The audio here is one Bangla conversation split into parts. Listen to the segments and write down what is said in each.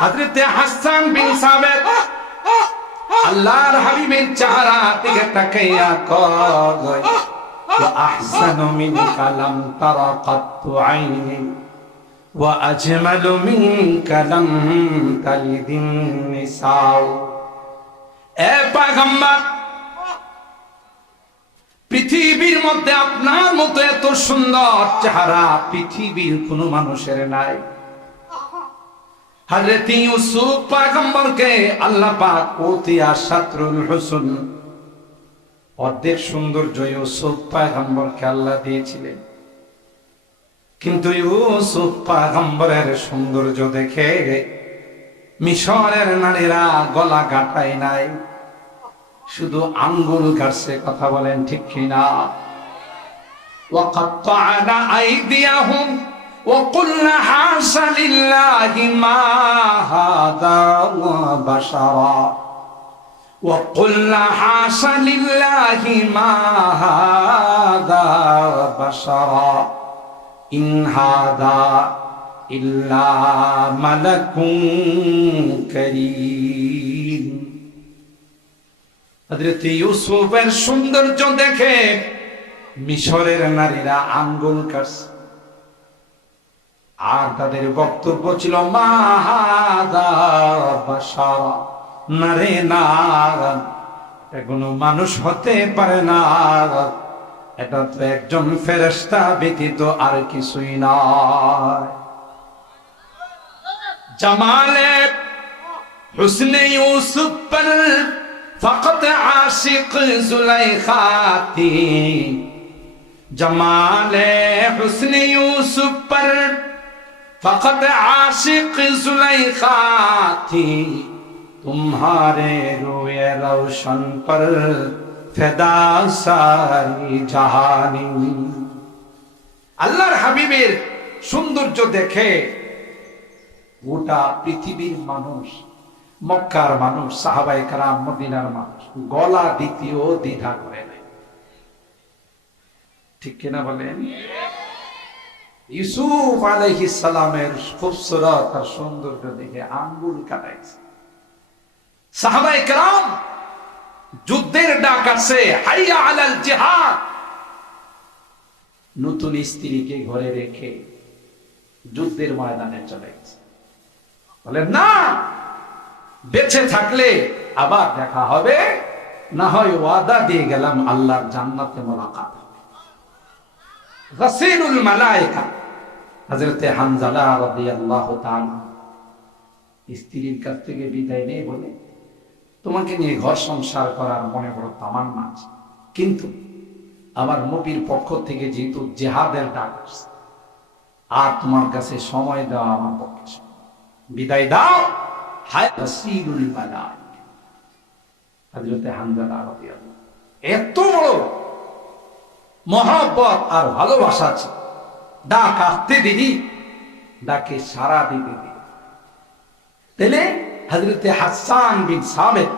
হযরতে হাসান বিন সাবিত আল্লাহর হাবিবের চেহারা দিকে তাকাইয়া কয় ওয়া আহসানু মিনকা লাম তারা কাত্তু আইনি ওয়া আজমালু মিনকা লাম তালিদিন নিসাউ। এ পয়গম্বর, পৃথিবীর মধ্যে আপনার মতো এত সুন্দর চেহারা পৃথিবীর কোনো মানুষের নাই। হযরত ইউসুফ পয়গম্বরকে আল্লাহ পাক উতিয়া শাতরুল হুসন, অর্ধেক সৌন্দর্য ইউসুফ পয়গম্বরকে আল্লাহ দিয়েছিলেন। কিন্তু ইউসুফ পয়গম্বরের সৌন্দর্য দেখে মিশরের নারীরা গলা কাটায় নাই, শুধু আঙ্গুল কাটছে। কথা বলেন ঠিক কিনা? ওয়াকাত্তা'না আইদিয়াহুম وقلنا حاش لله ما هذا بشرا وقلنا حاش لله ما هذا بشرا إن هذا إلا ملك كريم। হযরত ইউসুফের সৌন্দর্য দেখে মিশরের নারীরা আঙ্গুল কাটছে, আর তাদের বক্তব্য ছিল মা হাযা বাশারা, না রে না, এটা কোনো মানুষ হতে পারে না, এটা তো একজন ফেরেশতা ব্যতীত আর কিছুই নয়। জামালে হুসনে ইউসুফ পর ফকত আশিক জুলাইখা থি, জামালে হুসনে ইউসুফ পর फकत आशिक जुलैखा थी, तुम्हारे रोए रोशन पर फिदा सारी जहानी। আল্লাহর হাবিবের সৌন্দর্য দেখে গোটা পৃথিবীর মানুষ, মক্কার মানুষ, সাহাবায়ে কেরাম, মদিনার মানুষ গলা দ্বিতীয় দ্বিধা করে নাই। ঠিক কিনা বলেন? ইউসুফ আলাইহিস সালামের খুবসুরত আর সৌন্দর্য দেখে আঙ্গুল কাটাইছে। সাহাবায়ে কেরাম যুদ্ধের ডাক আসে, হাইয়া আলাল জিহাদ। নতুন স্ত্রীকে ঘরে রেখে যুদ্ধের ময়দানে চলে গেছে। বলে না, বেঁচে থাকলে আবার দেখা হবে, না হয় ওয়াদা দিয়ে গেলাম আল্লাহর জান্নাতে মোলাকাত হবে। গাসিলুল মালায়েকা হযরতে হানজালা রাদিয়াল্লাহু তাআলা স্ত্রীর কাছ থেকে বিদায় নিয়ে বলে, তোমাকে নিয়ে ঘর সংসার করার মনে বড় তামান্না আছে, কিন্তু আমার নবীর পক্ষ থেকে যেহেতু জিহাদের ডাক আসছে, আর তোমার কাছে সময় দেওয়া আমার পক্ষে, বিদায় দাও। হায় গাসিলুল মালায়েকা। হযরতে হানজালা রাদিয়াল্লাহু এত বড় মহব্বত আর ভালোবাসা আছে, ডাক আসতে দিদি, ডাকে সারা দিতে দিদি। তাহলে হযরতে হাসান বিন সাবিত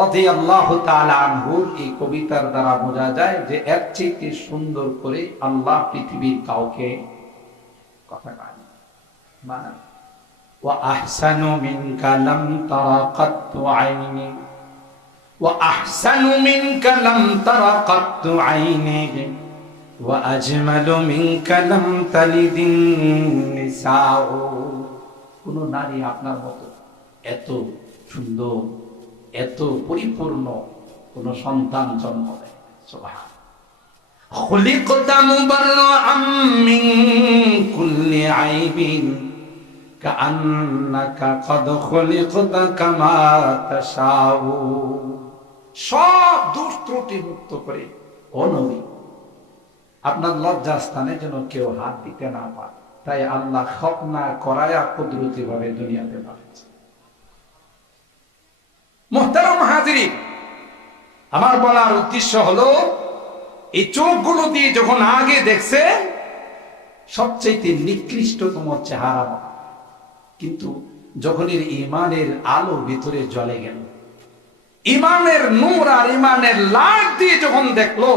রাদিয়াল্লাহু তাআলা আনহুর এই কবিতার দ্বারা বোঝা যায় যে এর চেয়ে সুন্দর করে আল্লাহ পৃথিবীর কাউকে কথা কয় না। মানে ওয়া আহসানু মিনকা লাম তারা কাত্তু আইনি ওয়া আহসানু মিনকা লাম তারা কাত্তু আইনি ওয়া আজমালু মিনকা লাম তালিদিন নিসাউ। কোন নারী আপনার মতো এত সুন্দর, এত পরিপূর্ণ কোন সন্তান জন্ম দেয়। সুবহান। খুলিকতা মুবাররাআম মিন কুল্লি আইবিন কাআন্নাকা কাদ খুলিকতা কামা তাশাউ। সব দোষ ত্রুটি মুক্ত করে ও নবী, আপনার লজ্জাস্থানে যেন কেউ হাত দিতে না পারে, তাই আল্লাহ খতনা করায়া কুদরতি ভাবে দুনিয়াতে পাঠিয়েছে। মুহতারাম হাজিরিন, আমার বলার উদ্দেশ্য হলো এই চোখগুলো দিয়ে যখন আগে দেখছে সবচেয়ে নিকৃষ্টতম চেহারা, কিন্তু যখন এর ইমানের আলো ভিতরে জ্বলে গেল, ইমানের নূর আর ইমানের লাইট দিয়ে যখন দেখলো,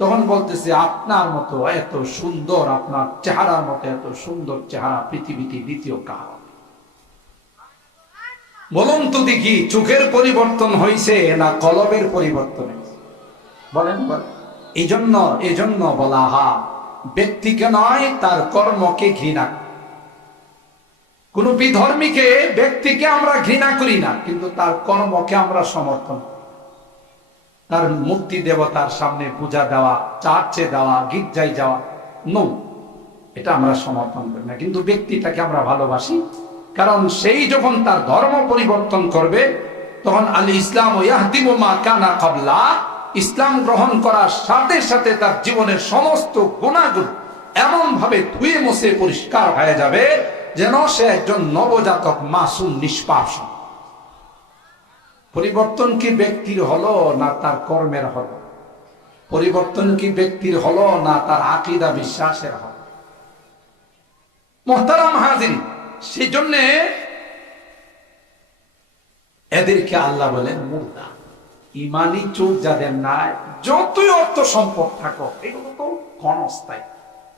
তখন বলতেছে আপনার মতো এত সুন্দর, আপনার চেহারার মতো এত সুন্দর চেহারা পৃথিবীতে দ্বিতীয় কারো। বলুন তো দেখি, চোখের পরিবর্তন হয়েছে না কলবের পরিবর্তন হয়েছে? বলেন বলেন। এই জন্য বলা ব্যক্তিকে নয়, তার কর্মকে ঘৃণা। কোন বিধর্মীকে, ব্যক্তিকে আমরা ঘৃণা করি না, কিন্তু তার কর্মকে আমরা সমর্থন করি। তার মূর্তি দেবতার সামনে পূজা দেওয়া, চার্চে দেওয়া, গির্জায় যাওয়া, নো, এটা আমরা সমর্থন করি না। কিন্তু ব্যক্তিটাকে আমরা ভালোবাসি, কারণ সেই যখন তার ধর্ম পরিবর্তন করবে, তখন আল ইসলাম ইয়াহদিমু মা কানা ক্বাবলা, ইসলাম গ্রহণ করার সাথে সাথে তার জীবনের সমস্ত গুনাহগুলো এমন ভাবে ধুয়ে মুছে পরিষ্কার হয়ে যাবে যেন সে একজন নবজাতক, মাসুম, নিষ্পাপ। পরিবর্তন কি ব্যক্তির হলো না তার কর্মের হলো? পরিবর্তন কি ব্যক্তির হলো না তার আকীদা বিশ্বাসের হলো? মুহতারাম হাজির, সেই জন্য এদেরকে আল্লাহ বলেন মুর্দা। ইমানি চোখ যাদের নাই, যতই অর্থ সম্পদ থাকো, এগুলো তো ক্ষণস্থায়ী,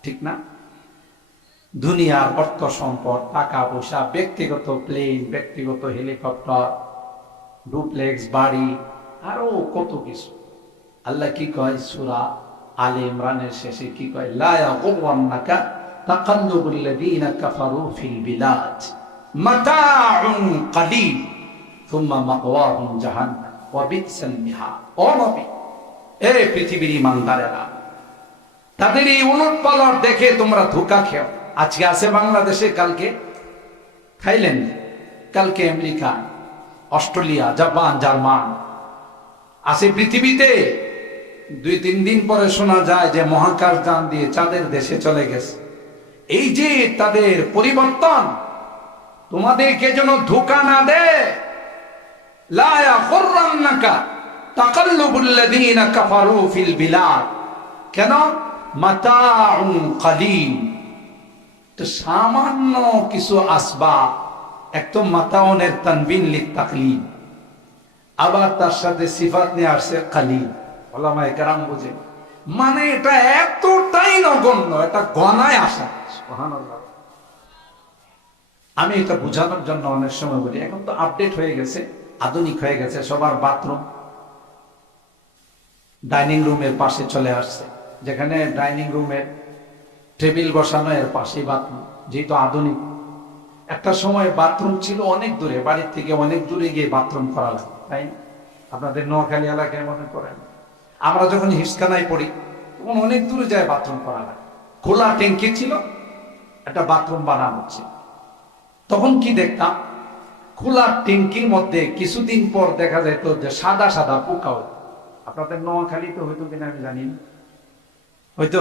ঠিক না? দুনিয়ার অর্থ সম্পদ, টাকা পয়সা, ব্যক্তিগত প্লেন, ব্যক্তিগত হেলিকপ্টার, ডুপ্লেক্স বাড়ি, আরো কত কিছু। আল্লাহ কি কয় সূরা আলে ইমরানের শেষে কি কয়? লা ইয়াগুররান্নাকা তাকাল্লুবুল লাযীনা কাফারু ফিল বিলাদ মাতাউন কালীল সুম্মা মাওয়াহুম জাহান্নাম ওয়া বি'সাল মিহাদ। ও নবী, এই পৃথিবীর ঈমানদারেরা, তাদের এই উলটপালট দেখে তোমরা ধোঁকা খেও। আজকে আছে বাংলাদেশে, কালকে থাইল্যান্ড, কালকে আমেরিকা, অস্ট্রেলিয়া, জাপান, জার্মান আছে পৃথিবীতে। 2-3 দিন পরে শোনা যায় যে মহাকাশ যান দিয়ে চাঁদের দেশে চলে গেছে। এই যে তাদের পরিবর্তন, তোমাদেরকে যেন ধোঁকা না দেয়। লা ইয়াগুররান্নাকা তাকাল্লুবুল লাযীনা কাফারু ফিল বিলাদ। কেন? মাতাউন কালীল, তো সামান্য কিছু আসবাব। একদম মাতাউনের তানবিন লিতাকলিল, আবার তার সাথে সিফাত নিয়ে আসছে কালীল। ওলামায়ে কেরাম বুঝে, মানে এটা এতটাই নগণ্য, এটা গণায় আসা। সুবহানাল্লাহ। আমি এটা বোঝানোর জন্য অনেক সময় বলি, এখন তো আপডেট হয়ে গেছে, আধুনিক হয়ে গেছে, সবার বাথরুম ডাইনিং রুমের পাশে চলে আসছে। যেখানে ডাইনিং রুমের টেবিল বসানো, এর পাশেই বাথরুম, যেহেতু আধুনিক। একটা সময় বাথরুম ছিল অনেক দূরে, বাড়ির থেকে অনেক দূরে গিয়ে বাথরুম করা লাগে, তাই না? আপনাদের নোয়াখালী এলাকায় মনে করেন, আমরা যখন হিসকানায় পড়ি তখন অনেক দূরে যায় বাথরুম করা লাগে। খোলা ট্যাঙ্কি ছিল, একটা বাথরুম বানানো হচ্ছে। তখন কি দেখতাম, খোলা ট্যাঙ্কির মধ্যে কিছুদিন পর দেখা যেত যে সাদা সাদা পোকা হতো। আপনাদের নোয়াখালীতে হয়তো কিনা আমি জানি না, হয়তো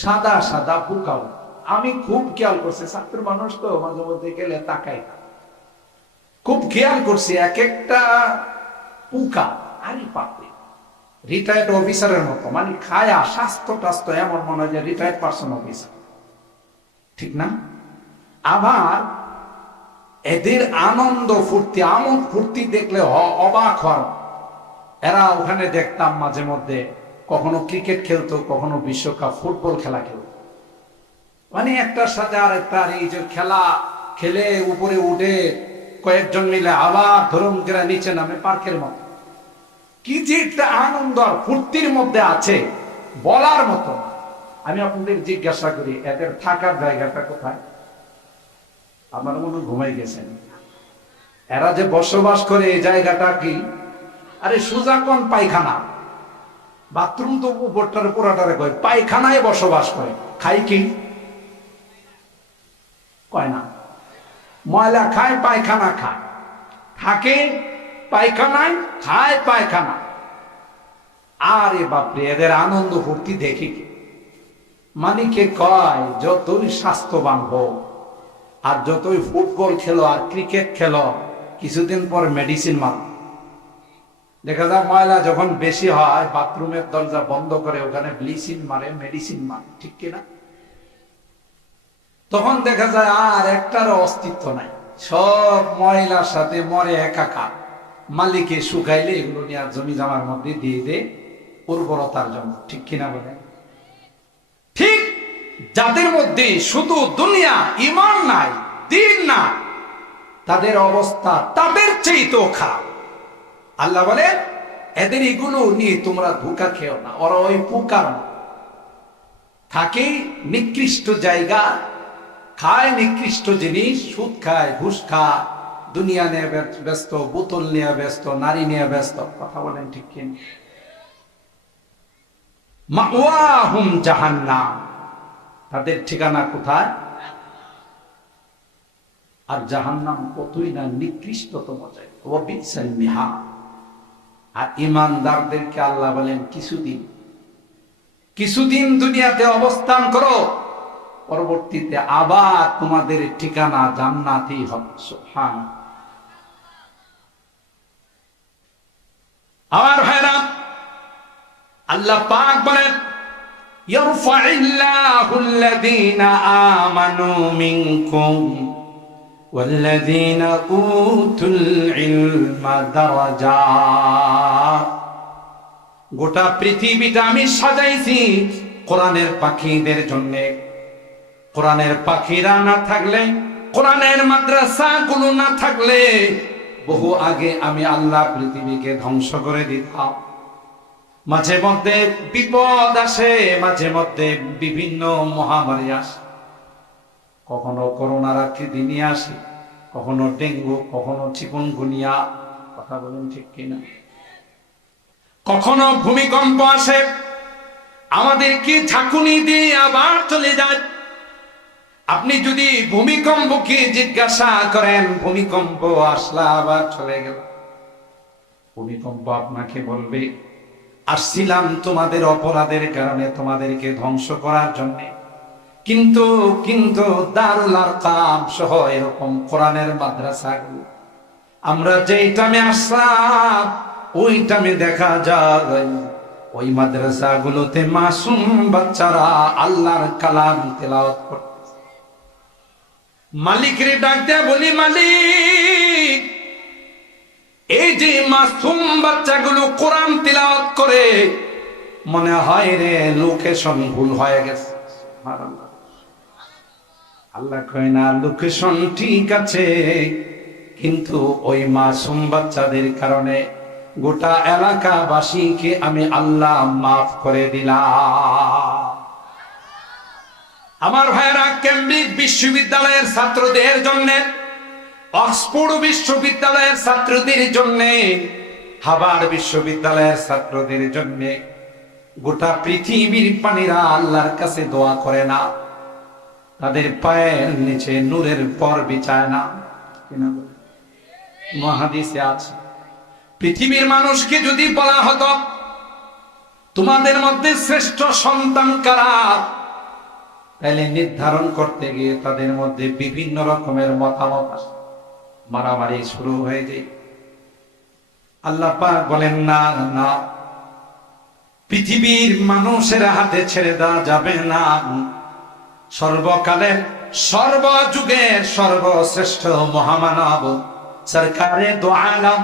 সাদা সাদা পোকা হতো। আমি খুব খেয়াল করছি, ছাত্র মানুষ তো, মাঝে মধ্যে গেলে তাকাই না, খুব খেয়াল করছি এক একটা পোকা, আরে পাপড়ি, রিটায়ার্ড অফিসারের মতো, মানে খায়া স্বাস্থ্য টাস্থ্য এমন মনে হয় যে রিটায়ার্ড পার্সন অফিসার, ঠিক না? আবার এদের আনন্দ ফুর্তি, আমোদ ফুর্তি দেখলে অবাক হওয়ার। এরা ওখানে দেখতাম মাঝে মধ্যে কখনো ক্রিকেট খেলতো, কখনো বিশ্বকাপ ফুটবল খেলা খেলতো। মানে একটার সাথে আর একটা, এই যে খেলা খেলে উপরে উঠে কয়েকজন মিলে আবার ধরুন করে নিচে নামে, পার্কের মতো। কি যে একটা আনন্দ আর ফুর্তির মধ্যে আছে, বলার মতো। আমি আপনাদের জিজ্ঞাসা করি, এদের থাকার জায়গাটা কোথায়? আপনারা মনে ঘুমাই গেছেন। এরা যে বসবাস করে এই জায়গাটা কি? আরে সোজা কোন পায়খানা, বাথরুম তো উপরটারে পুরাটারে কয়, পায়খানায় বসবাস করে। খাই কি? কয় না, ময়লা খায়, পায়খানা খায়, থাকে পায়খানায়, খায় পায়খানা। আরে বাপরে, এদের আনন্দ ফুর্তি দেখি কি? মানে কে কয়, যতই স্বাস্থ্যবান হোক আর যতই ফুটবল খেলো আর ক্রিকেট খেলো, কিছুদিন পর মেডিসিন মারো। দেখা যায় ময়লা যখন বেশি হয়, বাথরুমের দরজা বন্ধ করে ওখানে ব্লিচিং মারে, মেডিসিন মারে, ঠিক কিনা? তখন দেখা যায় আর একটারও অস্তিত্ব নাই, সব ময়লার সাথে মরে একাকার। মালিকে শুকাইলে এগুলো নিয়ে জমি জামার মধ্যে দিয়ে দে উর্বরতার জন্য, ঠিক কিনা বলে? ঠিক যাদের মধ্যে শুধু দুনিয়া, ঈমান নাই, দ্বীন না, তাদের অবস্থা তাদের চেয়েও খারাপ। আল্লাহ বলে এদের এগুলো নিয়ে তোমরা ধোঁকা খেও না, ওরা ওই পোকার থাকে নিকৃষ্ট জায়গা, খায় নিকৃষ্ট জিনিস, সুদ খায়, ঘুষ খায়, দুনিয়া নিয়ে ব্যস্ত, বোতল নিয়ে ব্যস্ত, নারী নিয়ে ব্যস্ত। কথা বলেন ঠিক কিনা? মাওয়াহুম জাহান্নাম, তাদের ঠিকানা কোথায়? আর জাহান্নাম কতই না নিকৃষ্টতম জায়গা, ওয়া বিসাল মিহাদ। আর ঈমানদারদেরকে আল্লাহ বলেন কিছুদিন দুনিয়াতে অবস্থান করো, পরবর্তীতে আবার তোমাদের ঠিকানা জান্নাতেই হবে। সুবহানাল্লাহ। আমার ভাইরা, আল্লাহ পাক বলেন ইয়ারফাইল্লাহুল্লাযীনা আমানু মিনকুম ওয়াল্লাযীনা উতুল ইলমা দারাজাত। গোটা পৃথিবীটা আমি সাজাইছি কোরআনের পাখিদের জন্য। কোরআনের পাখিরা না থাকলে, কোরআনের মাদ্রাসাগুলো না থাকলে বহু আগে আমি আল্লাহ পৃথিবীকে ধ্বংস করে দিতাম। মাঝে মধ্যে বিপদ আসে, মাঝে মধ্যে বিভিন্ন মহামারী আসে, কখনো করোনার আকৃতি নিয়ে আসে, কখনো ডেঙ্গু, কখনো চিকুনগুনিয়া। কথা বলুন ঠিক কিনা? কখনো ভূমিকম্প আসে, আমাদেরকে ঝাঁকুনি দিয়ে আবার চলে যায়। আপনি যদি ভূমিকম্পকে জিজ্ঞাসা করেন, ভূমিকম্প আসলা আবার চলে গেল, ভূমিকম্প আপনাকে বলবে আসছিলাম তোমাদের অপরাধের কারণে, তোমাদেরকে ধ্বংস করার জন্য। কিন্তু কিন্তু দারুল আরকাম সহ এরকম কোরআনের মাদ্রাসাগুলো আমরা যেই টাইমে আসলাম, ওই টাইমে দেখা যায় ওই মাদ্রাসাগুলোতে মাসুম বাচ্চারা আল্লাহর কালাম তেলাওয়াত করতেছে। মালিকরে ডাক দেয়া বলি, মালিক, এই যে মাসুম বাচ্চাগুলো কোরআন তিলাওয়াত করে, মনে হয় রে লোকেশন ভুল হয়ে গেছে। আল্লাহ কয় না, লোকেশন ঠিক আছে, কিন্তু ওই মাসুম বাচ্চাদের কারণে গোটা এলাকাবাসীকে আমি আল্লাহ মাফ করে দিলাম। আমার ভাইরা, কেমব্রিজ বিশ্ববিদ্যালয়ের ছাত্রদের জন্য, অক্সফোর্ড বিশ্ববিদ্যালয়ের ছাত্রদের জন্য, হার্ভার্ড বিশ্ববিদ্যালয়ের ছাত্রদের জন্য গোটা পৃথিবীর পানিরা আল্লাহর কাছে দোয়া করে না, তাদের পায়ের নিচে নূরের পর বিছায় না। মুহাদ্দিসে আছে, পৃথিবীর মানুষকে যদি বলা হতো তোমাদের মধ্যে শ্রেষ্ঠ সন্তান কারা, তাহলে নির্ধারণ করতে গিয়ে তাদের মধ্যে বিভিন্ন রকমের মতামত আসে, মারামারি শুরু হয়ে যায়। আল্লাহ পাক বলেন না না, পৃথিবীর মানুষের হাতে ছেড়ে দেওয়া যাবে না। সর্বকালের সর্বযুগের সর্বশ্রেষ্ঠ মহামানব সরকারে দো আলম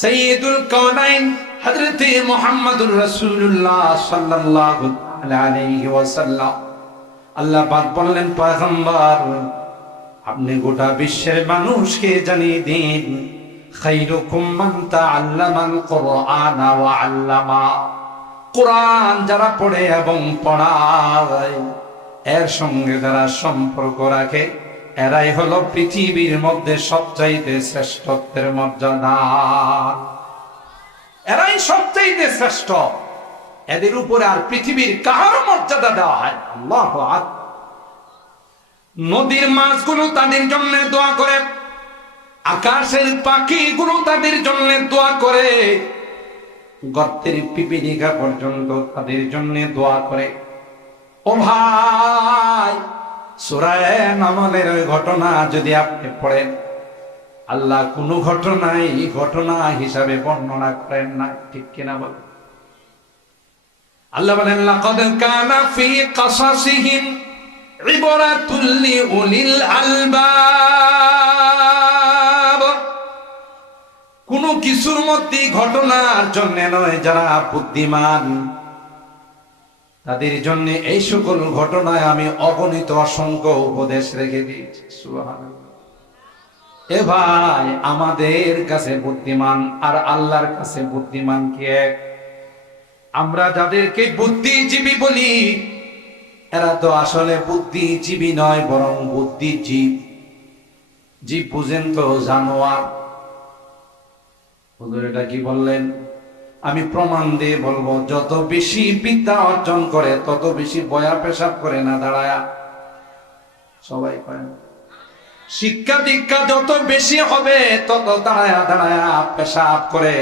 সৈয়দুল কাওনাইন হযরত মুহাম্মদুর রাসূলুল্লাহ সাল্লাল্লাহু আলাইহি ওয়াসাল্লাম, আল্লাহ পাক বললেন, পয়গম্বর আপনি গোটা বিশ্বের মানুষকে জানিয়ে দিন, খায়রুকুম মান তাআল্লামাল কুরআনা ওয়া আল্লামা। কোরআন যারা পড়ে এবং পড়ায়, এর সঙ্গে যারা সম্পর্ক রাখে, এরাই হলো পৃথিবীর মধ্যে সবচাইতে শ্রেষ্ঠত্বের মর্যাদা, এরাই সবচাইতে শ্রেষ্ঠ। এদের উপরে আর পৃথিবীর কার মর্যাদা দেওয়া হয়? আল্লাহু আকবার। নদীর মাছগুলো তাদের জন্য দোয়া করে, আকাশের পাখিগুলো তাদের জন্য দোয়া করে, গর্তের পিপিলিকা পর্যন্ত তাদের জন্য দোয়া করে। ও ভাই, সূরা নামলের ওই ঘটনা যদি আপনি পড়েন, আল্লাহ কোনো ঘটনাই ঘটনা হিসাবে বর্ণনা করেন না, ঠিক কিনা বলেন? আল্লাহ বলেন, লাকাদ কানা ফি কাসাসিহিম ইবরাতুল লিউলিল আলবাব। কোন কিছুর মধ্যে ঘটনার জন্য নয়, যারা বুদ্ধিমান তাদের জন্য এই সকল ঘটনায় আমি অগণিত অসংখ্য উপদেশ রেখে দিয়েছি। সুবহানাল্লাহ। এ ভাই, আমাদের কাছে বুদ্ধিমান আর আল্লাহর কাছে বুদ্ধিমান কি এক? আমরা যাদেরকে বুদ্ধিজীবী বলি, এরা তো আসলে বুদ্ধিজীবী নয়, বরং বুদ্ধিজীব। জীব বুঝেন তো, জানোয়ার। হুজুর এটা কি বললেন? আমি প্রমাণ দিয়ে বলবো, যত বেশি বিদ্যা অর্জন করে তত বেশি বয়া পেশাব করে না দাঁড়ায়া। সবাই করেন, শিক্ষা দীক্ষা যত বেশি হবে তত দাঁড়ায়া দাঁড়ায়া পেশাব করে।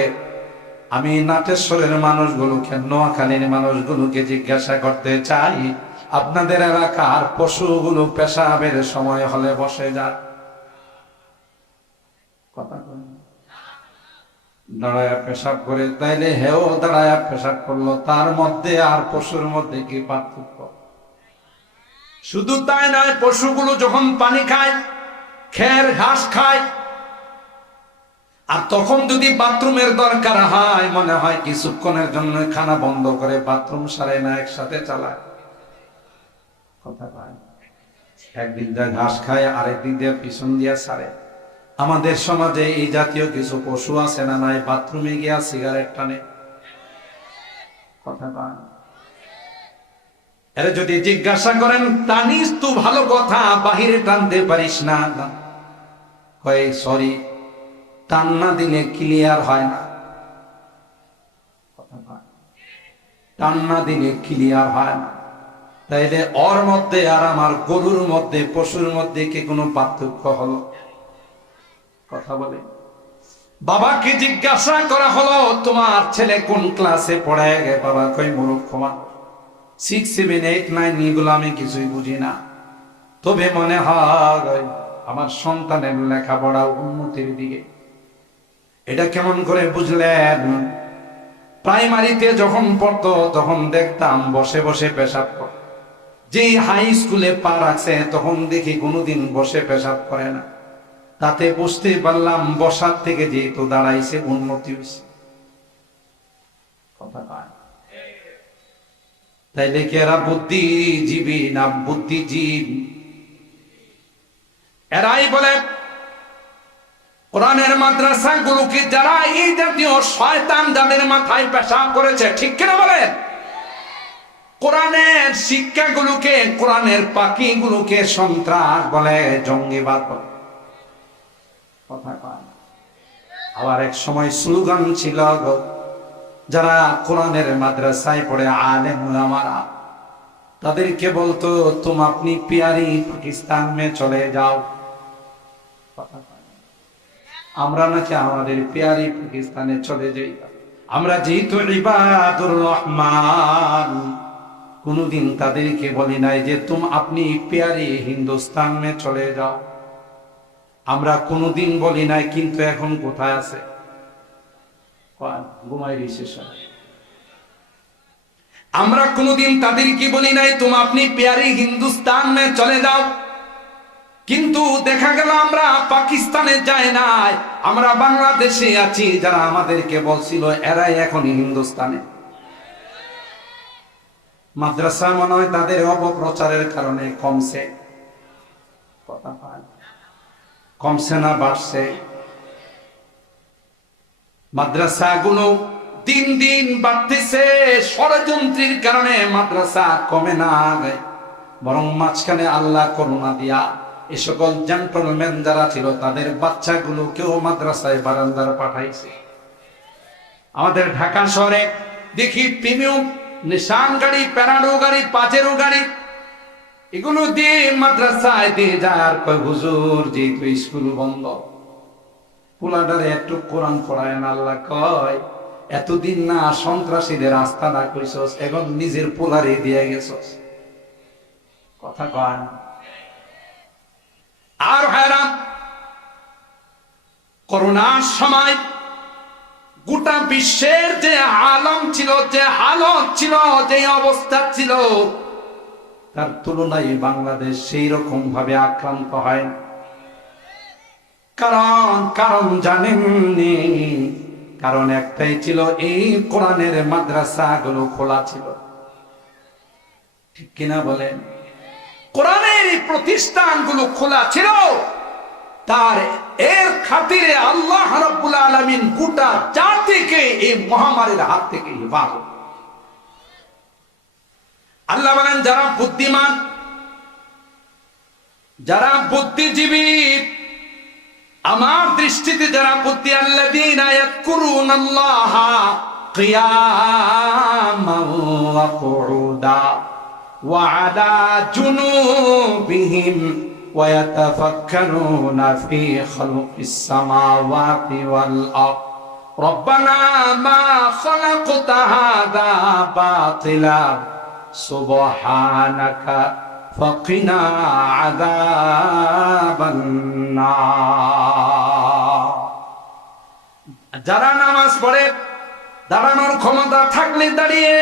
আমি নাটেশ্বরের মানুষগুলোকে, নোয়াখালীর মানুষগুলোকে জিজ্ঞাসা করতে চাই, আপনাদের এলাকার পশুগুলো পেশাবের সময় হলে বসে যায়? কথা বলেন, দাঁড়ায়া পেশাব করে, তাইলে হেও দাঁড়ায়া পেশাব করলো, তার মধ্যে আর পশুর মধ্যে কি পার্থক্য? শুধু তাই নয়, পশুগুলো যখন পানি খায়, খের ঘাস খায়, আর তখন যদি বাথরুমের দরকার হয়, মনে হয় কিছুক্ষণের জন্য খানা বন্ধ করে বাথরুম সারে না, একসাথে চালায়। কথা পায়, একদিক দিয়ে ঘাস খায়, আরেকদিক দিয়ে পিছন দিয়া সারে। আমাদের সমাজে এই জাতীয় কিছু পশু আছে না নাই? বাথরুমে গিয়া সিগারেট টানে। কথা পায়, এরা যদি জিজ্ঞাসা করেন, টানিস তো ভালো কথা, বাহিরে টানতে পারিস না? কয় সরি, টান না দিলে ক্লিয়ার হয় না। টান না দিলে ক্লিয়ার হয় না। তাইলে ওর মধ্যে আর আমার গরুর মধ্যে, পশুর মধ্যে কি কোনো পার্থক্য হলো? কথা বলে। বাবাকে জিজ্ঞাসা করা হলো, তোমার ছেলে কোন ক্লাসে পড়ে? বাবা কই মূর্খ মানুষ, 6, 7, 8, 9 এগুলো আমি কিছুই বুঝি না, তবে মনে হয় আমার সন্তানের লেখাপড়া উন্নতির দিকে। এটা কেমন করে বুঝলেন? প্রাইমারিতে যখন পড়তো তখন দেখতাম বসে বসে পেশাব করে। যেই হাই স্কুলে পা রাখছে তখন দেখি কোনোদিন বসে পেশাব করে না। তাতে বুঝতে পারলাম বসার থেকে যেহেতু দাঁড়াইছে, উন্নতি হয়েছে। কথা কয়, তাইলে কি এরা বুদ্ধিজীবী না বুদ্ধিজীব? এরাই বলে কোরআনের মাদ্রাসাগুলোকে যারা এই জাতীয় শয়তান যাদের মাথায় পেশাব করেছে, ঠিক কিনা বলেন? কোরআনের শিক্ষাগুলোকে, কোরআনের পাখিগুলোকে সন্ত্রাস বলে, জঙ্গিবাদ বলে। কথা কয়। আবার এক সময় স্লোগান ছিল, যারা কোরআনের মাদ্রাসায় পড়ে আলেম উলামারা, তাদেরকে বলতো, তুম আপনি প্যারি পাকিস্তান মে চলে যাও। আমরা নাকি আমাদের প্যারি পাকিস্তানে চলে যাই। আমরা যেহেতু ইবাদুর রহমান, কোনদিন তাদেরকে বলি নাই যে তুম আপনি প্যারি হিন্দুস্তান মে চলে যাও। আমরা কোনদিন বলি নাই, কিন্তু এখন কোথায় আছে? ঘুমাই শেষ। আমরা কোনদিন তাদেরকে বলি নাই তুম আপনি প্যারি হিন্দুস্তান মে চলে যাও, কিন্তু দেখা গেল আমরা পাকিস্তানে যাই নাই, আমরা বাংলাদেশে আছি। যারা আমাদেরকে বলছিল এরাই এখন হিন্দুস্তানে। মাদ্রাসা মনে হয় তাদের অপপ্রচারের কারণে কমছে। কথা পায়, কমছে না বাড়ছে? মাদ্রাসাগুলো দিন দিন বাড়তেছে, ষড়যন্ত্রের কারণে মাদ্রাসা কমে না, বরং মাঝখানে আল্লাহ করুণা দিয়া এ সকল জেন্টলম্যান যারা ছিল তাদের বাচ্চাগুলোকেও মাদ্রাসায় বারান্দার পাঠাইছে। আমাদের ঢাকা শহরে দেখি প্রিমিয়াম নিশান গাড়ি, প্যারাডো গাড়ি, পাজেরো গাড়ি, এগুলো দিয়ে মাদ্রাসায় দিয়ে যায়। আর কয় হুজুর যেহেতু স্কুল বন্ধ, পোলাডারে একটু কোরআন পড়ায় না। আল্লাহ কয়, এতদিন না সন্ত্রাসীদের আস্থা না কইছস, এখন নিজের পোলারে দিয়ে গেছস। কথা কয়। আর হয়রান, করোনার সময় গোটা বিশ্বের যে আলম ছিল, যে হালত ছিল, যে অবস্থা ছিল, তার তুলনায় বাংলাদেশ সেই রকম ভাবে আক্রান্ত হয়। কারণ জানেননি? কারণ একটাই ছিল, এই কোরআনের মাদ্রাসাগুলো খোলা ছিল। ঠিক কিনা বলেন? কোরআনের প্রতিষ্ঠানগুলো খোলা ছিল, তার এর খাতিরে আল্লাহ রাব্বুল আলামিন গোটা জাতিকে এই মহামারীর হাত থেকে হেফাজত। আল্লাহ বলেন যারা বুদ্ধিমান, যারা বুদ্ধিজীবী, আমার দৃষ্টিতে যারা বুদ্ধি, আল্লাযীনা ইয়াযকুরুনাল্লাহা কিয়ামান ওয়া কুউদা ওয়া আলা জুনুবিহিম ওয়া ইয়াতাফাক্কারুনা ফি খালকিস সামাওয়াতি ওয়াল আরদ রব্বানা মা খালাকতা হাযা বাতিলা সুবহানাকা ফাকিনা আযাবান নার। যারা নামাজ পড়ে, দাঁড়ানোর ক্ষমতা থাকলে দাঁড়িয়ে,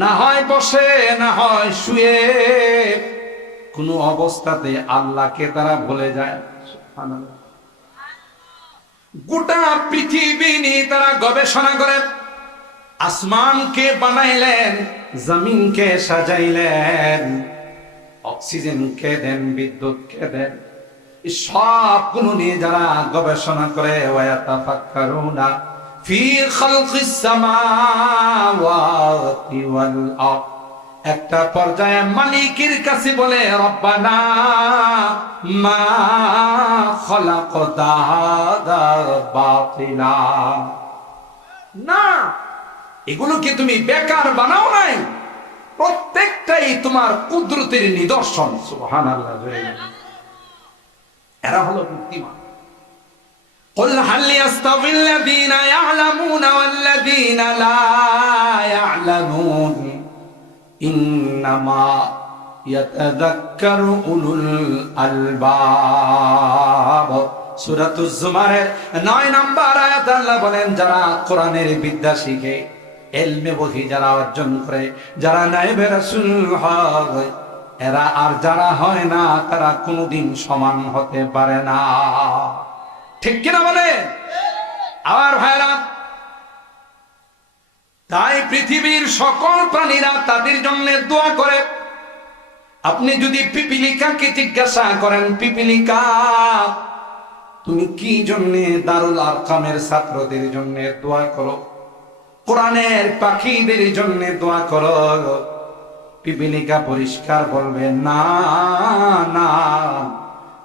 না হয় বসে, না হয় শুয়ে, কোন অবস্থাতে আল্লাহকে তারা ভুলে যায়। সুবহানাল্লাহ। গোটা পৃথিবী নিয়ে তারা গবেষণা করে, আসমানকে বানাইলেন, জমিনকে সাজাইলেন, অক্সিজেনকে দেন, বিদ্যুৎকে দেন, সবগুলো নিয়ে যারা গবেষণা করে, ওয়ায়াতাফাক্কারুনা ফি খালকিস সামাওয়াতি ওয়াল আরদ, একটা পর্যায়ে মালিকের কাছে বলে রব্বানা মা খালাকতা হাযা বাতিলা, না এগুলোকে তুমি বেকার বানাও নাই, প্রত্যেকটাই তোমার কুদরতের নিদর্শন। সুবহানাল্লাহ। এরা হলো বুদ্ধিমান। قل هل يستوي الذين يعلمون والذين لا يعلمون إنما يتذكر أولو الألباب। সূরাতুজ জুমারের 9 নম্বর আয়াতে আল্লাহ বলেন যারা কোরআনের বিদ্যা শিখে, ইলমে ওহী যারা অর্জন করে, যারা নায়েবে রাসূল হয়, এরা আর যারা হয় না তারা কোনোদিন সমান হতে পারে না। ঠিক কিনা বলে? আমার ভাইরা, তাই পৃথিবীর সকল প্রাণীরা তাদের জন্য দোয়া করে। আপনি যদি পিপিলিকাকে জিজ্ঞাসা করেন, পিপিলিকা তুমি কি জন্যে দারুল আরকামের ছাত্রদের জন্য দোয়া করো, কোরআনের পাখিদের জন্য দোয়া করো, পিপিলিকা পরিষ্কার বলবে না না,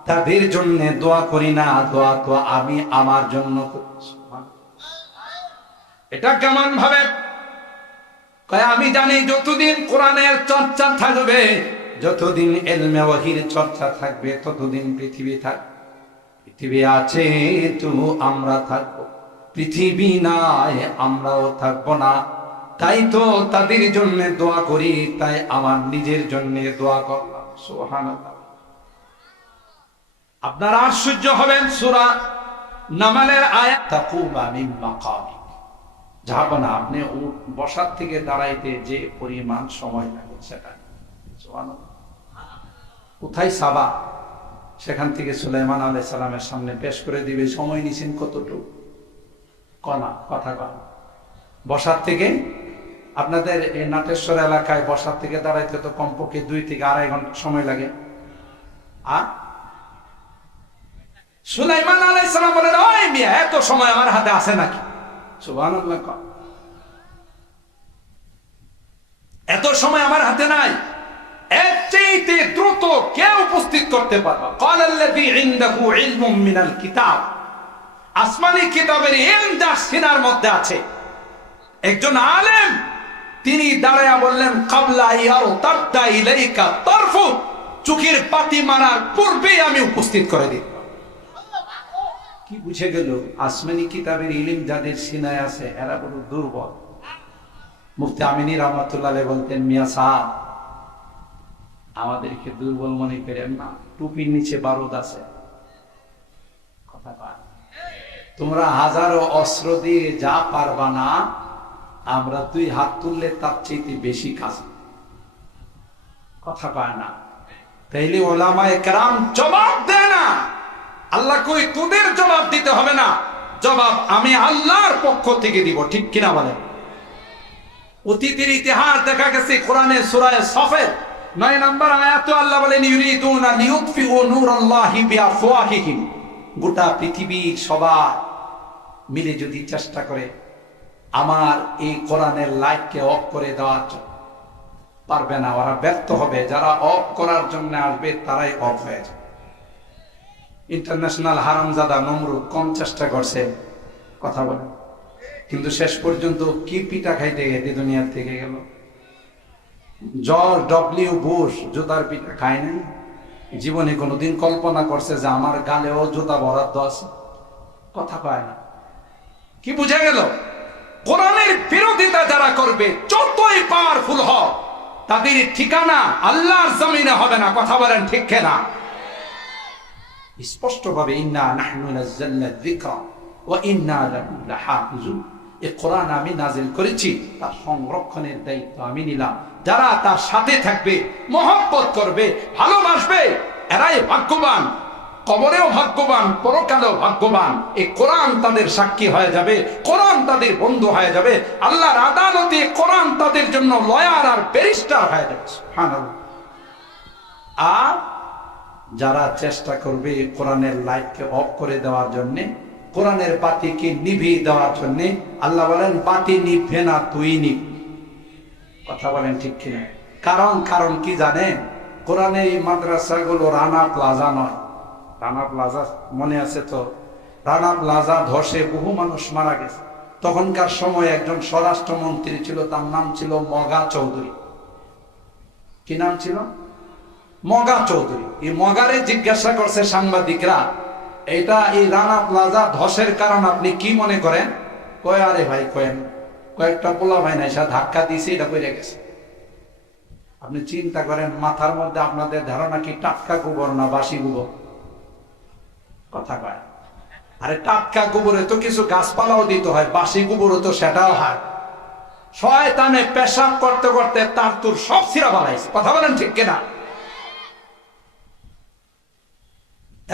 তাদের জন্য দোয়া করি না, দোয়া তো আমি আমার জন্য করছি। এটা কেমন ভাবে? আমি জানি যতদিন কোরআনের চর্চা থাকবে, যতদিন ইলমে ওহীর চর্চা থাকবে, ততদিন পৃথিবী থাকবে। পৃথিবী আছে তো আমরা থাকবো, পৃথিবী নাই আমরাও থাকবো না। তাই তো তাদের জন্য দোয়া করি, তাই আমার নিজের জন্য দোয়া করলাম। সুবহানাল্লাহ। আপনারা আশ্চর্য হবেন, সূরা নামালের আয়াত তাকুমা মিন মাকামিক, যাবেন আপনি বসার থেকে দাঁড়াইতে যে পরিমাণ সময় লাগে সেটা। সুবহানাল্লাহ। কোথায় সাবা, সেখান থেকে সুলাইমান আলাইহিস সালামের সামনে পেশ করে দিবে, সময় নিছেন কতটুকু? কনা কথা কন। বসার থেকে আপনাদের এই নাটেশ্বর এলাকায় বসার থেকে দাঁড়াইতে তো কমপক্ষে 2 থেকে 2.5 ঘন্টা সময় লাগে। আর সুলাইমান আলাইহিস সালাম বলেন, ওই মিয়া এত সময় আমার হাতে আছে নাকি? সুবহানাল্লাহ। এত সময় আমার হাতে নাই, এর চাইতে দ্রুত কে উপস্থিত করতে পারবে? ক্বালাল্লাযী ইনদাহু ইলমুম মিনাল কিতাব, আসমানি কিতাবের ইলম যার সিনার মধ্যে আছে, একজন আলেম তিনি দাঁড়ায়া বললেন ক্বাবলা ইয়ারতাদ্দা ইলাইকা তারফু, চোখের পাতি মারার পূর্বেই আমি উপস্থিত করে দিই। কি বুঝে গেল? আসমানি কিতাবের ইলম যাদের সিনায় আছে এরা বড় দুর্বল। মুফতি আমিনী রাহমাতুল্লাহ আলাইহি বলতেন, মিয়া সাহেব আমাদেরকে দুর্বল মনে করেন না, টুপির নিচে বারুদ আছে। কথা কয়, তোমরা হাজারো অস্ত্র দিয়ে যা পারবা না, আমরা 2 হাত তুললে তার চাইতে বেশি কাজ। কথা কয় না। তাইলে ওলামায়ে কেরাম জবাব দেয় না। আল্লাহ কই তোদের জবাব দিতে হবে না, জবাব আমি আল্লাহর পক্ষ থেকে দিব। ঠিক কিনা বলেন? অতীতের ইতিহাস দেখা গেছে কোরআনে সূরা সফের 9 নম্বর আয়াতে আল্লাহ বলেন ইউরিদুনা লিইউতফিউ নূরাল্লাহি বিআফওয়াহিহিম। গোটা পৃথিবীর সবাই মিলে যদি চেষ্টা করে আমার এই কোরআনের লাইটকে অফ করে দেওয়ার জন্য, পারবে না, ওরা ব্যর্থ হবে। যারা অফ করার জন্য আসবে তারাই অফ হয়ে যাবে। ইন্টারন্যাশনাল হারামজাদা নমরুদ কম চেষ্টা করছে, কথা বলে, কিন্তু শেষ পর্যন্ত কি পিঠা খাইতে খাইতে দুনিয়ার থেকে গেল। জর্জ ডব্লিউ বুশ জুতার পিঠা খায় না, জীবনে কোনোদিন কল্পনা করছে যে আমার গালেও জুতা বরাদ্দ আছে? কথা কয় না। কি বুঝা গেল? কোরআনের বিরোধিতা যারা করবে যতই পাওয়ারফুল হোক, তাদের ঠিকানা আল্লাহর জমিনে হবে না। কথা বলেন ঠিক কিনা? স্পষ্টভাবে ইন্না নাহনু নাযালনা যিকরা ওয়া ইন্না লাহু লাহাফিজুন। এই কোরআন আমি নাজিল করেছি, তার সংরক্ষণের দায়িত্ব আমি নিলাম। যারা তার সাথে থাকবে, মহব্বত করবে, ভালোবাসবে, এরাই ভাগ্যবান। কবরেও ভাগ্যবান, পরকালেও ভাগ্যবান। এই কোরআন তাদের সাক্ষী হয়ে যাবে, কোরআন তাদের বন্ধু হয়ে যাবে, আল্লাহর আদালতে কোরআন তাদের জন্য লয়ার আর ব্যারিস্টার হয়ে যাবে। সুবহানাল্লাহ। আর যারা চেষ্টা করবে কোরআনের লাইটকে অফ করে দেওয়ার জন্য, কোরআনের বাতিকে নিভিয়ে দেওয়ার জন্য, আল্লাহ বলেন বাতি নিভবে না, তুই নিভ। কথা বলেন ঠিক কিনা? কারণ কি জানেন? কোরআনের এই মাদ্রাসাগুলো রানা প্লাজা নয়। রানা প্লাজা মনে আছে তো? রানা প্লাজা ধসে বহু মানুষ মারা গেছে। তখনকার সময় একজন স্বরাষ্ট্রমন্ত্রী ছিল, তার নাম ছিল মগা চৌধুরী। কি নাম ছিল? মগা চৌধুরী। এই মগারে জিজ্ঞাসা করছে সাংবাদিকরা, এটা এই রানা প্লাজা ধসের কারণ আপনি কি মনে করেন? কয় আরে ভাই কয়েকটা পোলা ভাই না এসে ধাক্কা দিয়েছে, এটা কইরে গেছে। আপনি চিন্তা করেন, মাথার মধ্যে আপনাদের ধারণা কি টাটকা গোবর না বাসি গোবর? কথা কয়। আরে টাটকা গোবরে তো কিছু গাছপালাও দিতে হয়, বাসি গোবরও তো সেটাও হয়। শয়তানে পেশাব করতে করতে তার তোর সব ছিঁড়া ফালাইছে। কথা বলেন ঠিক কিনা?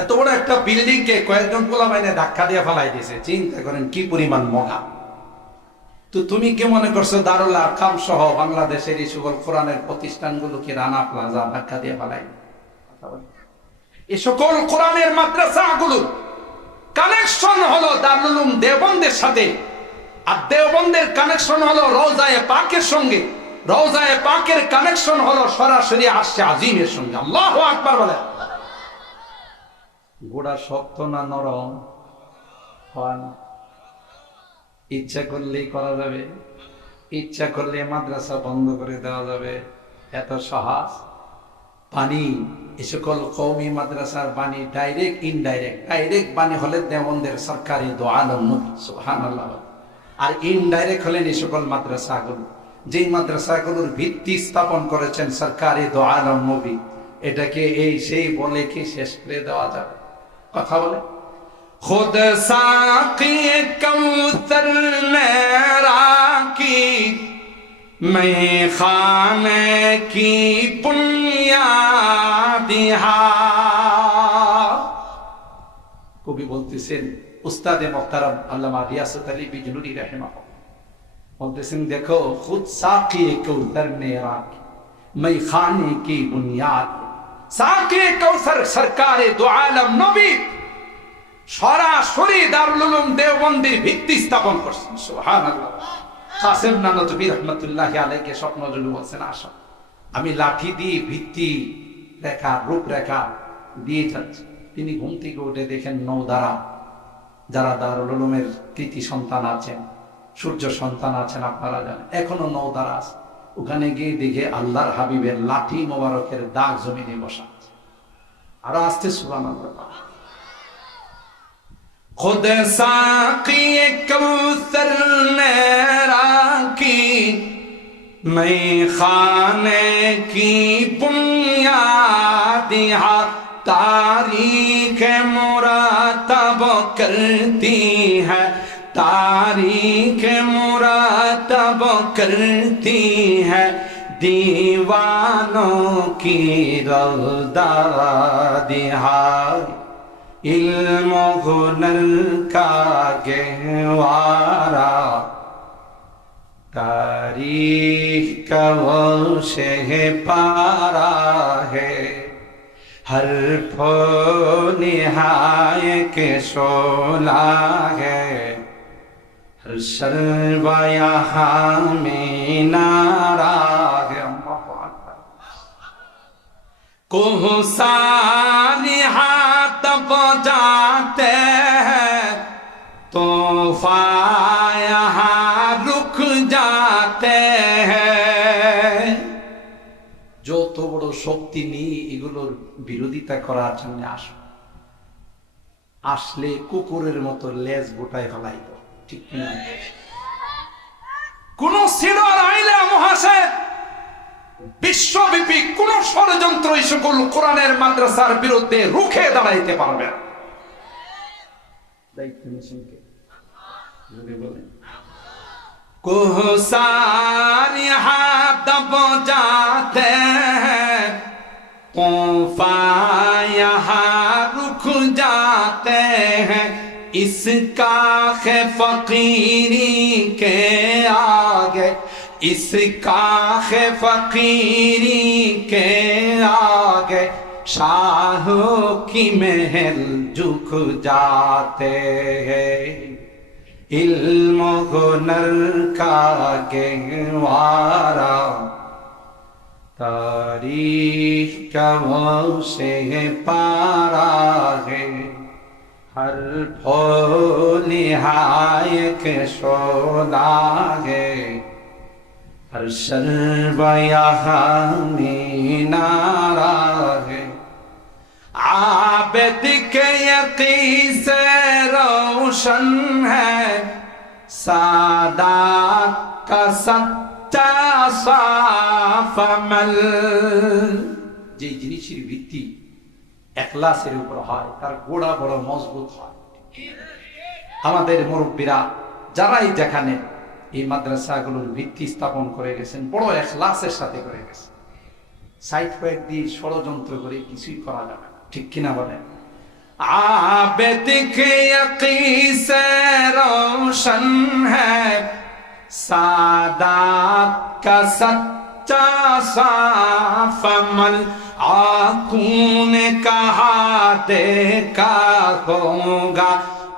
এত বড় একটা বিল্ডিং কে কয়েকজন পোলা বাইনে ধাক্কা দিয়ে ফালাই দিয়েছে। চিন্তা করেন কি পরিমাণ মগা। তো তুমি কি মনে করছো দারুল আরকাম সহ বাংলাদেশের এই সকল কোরআনের প্রতিষ্ঠানগুলোকে রানা প্লাজা ধাক্কা দিয়ে ফালাই? এই সকল কোরআনের মাদ্রাসাগুলো কানেকশন হলো দারুল উলুম দেওবন্দের সাথে, আর দেওবন্দের কানেকশন হলো রওজায়ে পাকের সঙ্গে, রওজায়ে পাকের কানেকশন হলো সরাসরি আরশে আজিমের সঙ্গে। আল্লাহু আকবার বলে। গোড়া শক্ত না নরম? ইচ্ছা করলেই করা যাবে, ইচ্ছা করলে মাদ্রাসা বন্ধ করে দেওয়া যাবে। এত সহজ। পানি এ সকল কওমি মাদ্রাসার বাণী ডাইরেক্ট ইনডাইরেক্ট। ডাইরেক্ট বাণী হলে দেওবন্দের সরকারি দো আলম নবী, সুবহানাল্লাহ। আর ইনডাইরেক্ট হলেন এই সকল মাদ্রাসাগুলো, যেই মাদ্রাসাগুলোর ভিত্তি স্থাপন করেছেন সরকারি দো আলম নবী। এটাকে এই সেই বলে কি শেষ করে দেওয়া যাবে? কথা বলে। खुद साक़ी कौसर मेरा की मैं खाने की बुनियादिहा। কবি বলতেছেন, উস্তাদে মুহতারাম আল্লামা রিয়াসত আলী বিজনুরি রাহিমাহুল্লাহ বলতেছেন, দেখো খুদ সাक़ी कौसर मेरा की मैं खाने की बुनियाद। साक़ी कौसर सरकारे दो आलम नबी সরাসরি দারুল উলুম দেওবন্দের ভিত্তি স্থাপন করছেন। সুবহানাল্লাহ। কাসেম নানতুবি রাহমাতুল্লাহি আলাইহি স্বপ্নজুলু বলছেন, আসো আমি লাঠি দিয়ে ভিত্তি রেখা রূপরেখা দিয়ে যাচ্ছি। তিনি ঘুম থেকে উঠে দেখেন নৌদারা, যারা দারুল উলুমের কৃতি সন্তান আছেন, সূর্য সন্তান আছেন, আপনারা জানেন, এখনো নৌদারা আছে। ওখানে গিয়ে দেখে আল্লাহর হাবিবের লাঠি মোবারকের দাগ জমিনে বসা আছে। আরো আসতে সুবহানাল্লাহ। खुद साक़ी कौसर मेरा की मैं खाने की बुनियादिहा। तारीख मुरातब करती है, तारीख मुरातब करती है दीवानों की रौदादिहा। इल्म हुनर का गहवारा तारीख का वो शह पारा है, हर्फ निहाय के शोला है, हर शर्वा यहाँ में नारा है। कोहसानी हाथ बजाते हैं, तोहफा यहाँ रुक जाते हैं। যত বড় শক্তি নিয়ে এগুলোর বিরোধিতা করার জন্য আসলে কুকুরের মতো লেজ গোটায় ফেলাইতো, ঠিক কিনা? কোন সিরার আইলে মহাশয় বিশ্বব্যাপী কোন ষড়যন্ত্র এই সকল কোরআনের মাদ্রাসার বিরুদ্ধে রুখে দাঁড়াইতে পারবে না। দায়িত্ব নিয়েছেন কে? যদি বলেন कोहसानी हाथ बजाते हैं, तोहफा यहाँ रुक जाते हैं। इसका है फकीरी के आगे, इसका है फकीरी के आगे, शाहों की महल झुक जाते हैं। इल्म हुनर का गहवारा, तारीख का वो से पारा है, हर निहाय के शोला है, हर शर्ब यहाँ में नारा है। आबिद के यकीन से रोशन है, सादात का सच्चा साफ अमल। যে জিনিসের ভিত্তি ইখলাসের উপর হয়, তার গোড়া বড় মজবুত হয়। আমাদের মুরব্বীরা যারাই যেখানে এই মাদ্রাসাগুলোর ভিত্তি স্থাপন করে গেছেন, বড় ইখলাসের সাথে করে গেছেন। সাইড ফাইড দিয়ে ষড়যন্ত্র করে কিছুই করা যাবে না, ঠিক কিনা বলেন? आबिद के यकीन से रोशन है, सादात का सच्चा साफ अमल। आँखों ने कहा देखा होगा,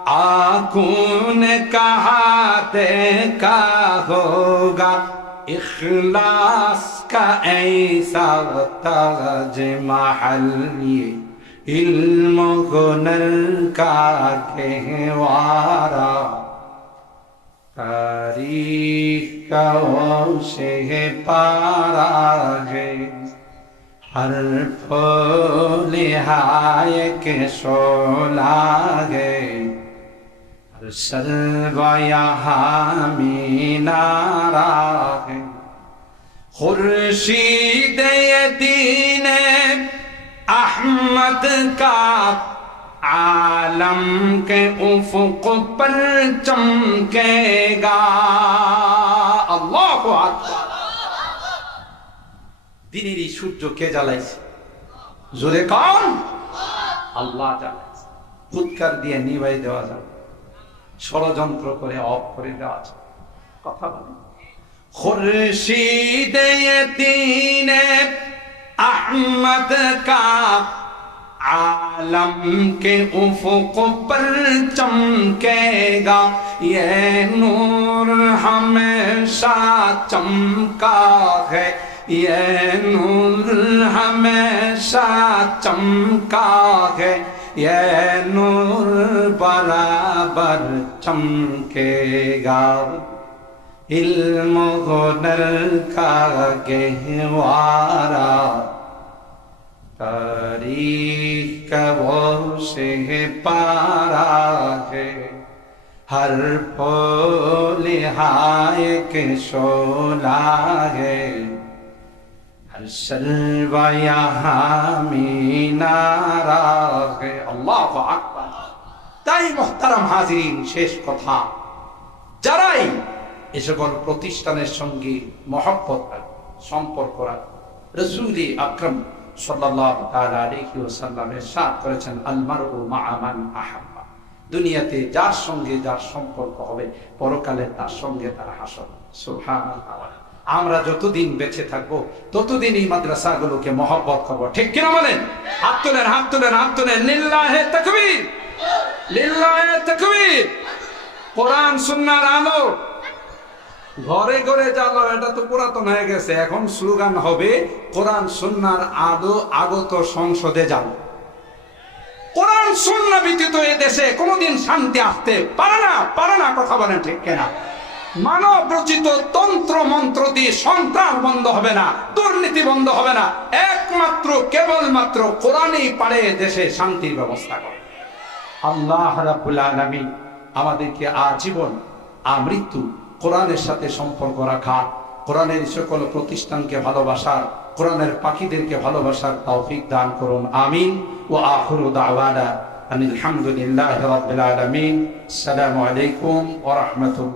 आँखों ने कहा देखा होगा, इखलास का ऐसा ताज महल। ये इल्म हुनर का गहवारा, तारीख का वो से पारा है, हर निहाय के शोला है, हर शर्वा यहाँ में नारा है। खुर्शीद दीन अहमद का आलम के उफुक पर चमकेगा। अल्लाहु আকবার। দিনের এই সূর্য কে জ্বালাইছে? জোরে কোন? আল্লাহ জ্বালাইছে। ফুৎকার দিয়ে নিভাই দেওয়া যাবে, ষড়যন্ত্র করে অফ করে দেওয়া যাবে। কথা বলেন। खुर्शीद दीन अहमद का आलम के उफुक पर चमकेगा, ये नूर हमेशा चमका है, ये नूर हमेशा चमका है, ये नूर बराबर चमकेगा। इल्म हुनर का गहवारा, तारीख का वो से पारा है, हर लिहाय के शोला है, हर शर्वा यहाँ में नारा है। अल्लाहु আকবার। তাই মুহতারাম হাজিরিন, শেষ কথা, যারাই এ সকল প্রতিষ্ঠানের সঙ্গে মহব্বত সম্পর্ক রাখে, রাসূল আকরাম সাল্লাল্লাহু তাআলা আলাইহি ওয়াসাল্লাম ইরশাদ করেছেন, আল মারউ মা'a মান আহাব্বা। দুনিয়াতে যার সঙ্গে যার সম্পর্ক হবে, পরকালে তার সঙ্গে তার হাসর। সুবহানাল্লাহ। আমরা যতদিন বেঁচে থাকবো ততদিন এই মাদ্রাসাগুলোকে মহব্বত করবো, ঠিক কিনা বলেন? হাত তোলেন, হাত তোলেন, হাত তোলেন। লিল্লাহে তাকবীর, লিল্লাহে তাকবীর। কোরআন সুন্নাহর আলো ঘরে ঘরে জ্বালো, এটা তো পুরাতন হয়ে গেছে। এখন স্লোগান হবে কোরআন সুন্নাহর আলো আগত সংসদে জ্বালো। কোরআন সুন্নাহ ব্যতীত এ দেশে কোনোদিন শান্তি আসতে পারে না, পারে না। কথা বলেন ঠিক কিনা? মানব রচিত তন্ত্র মন্ত্র দিয়ে সন্ত্রাস বন্ধ হবে না, দুর্নীতি বন্ধ হবে না। একমাত্র কেবলমাত্র কোরআনই পারে দেশে শান্তির ব্যবস্থা করে। আল্লাহ রাব্বুল আলামিন আমাদেরকে আজীবন আমৃত্যু কোরআনের সাথে সম্পর্ক রাখা, কোরআনের সকল প্রতিষ্ঠানকে ভালোবাসার, কোরআনের পাখিদেরকে ভালোবাসার তৌফিক দান করুন, আমিন। ওয়া আখিরু দাওয়ানা আনিল হামদুলিল্লাহি রাব্বিল আলামিন। আসসালামু আলাইকুম ওয়া রাহমাতুল্লাহ।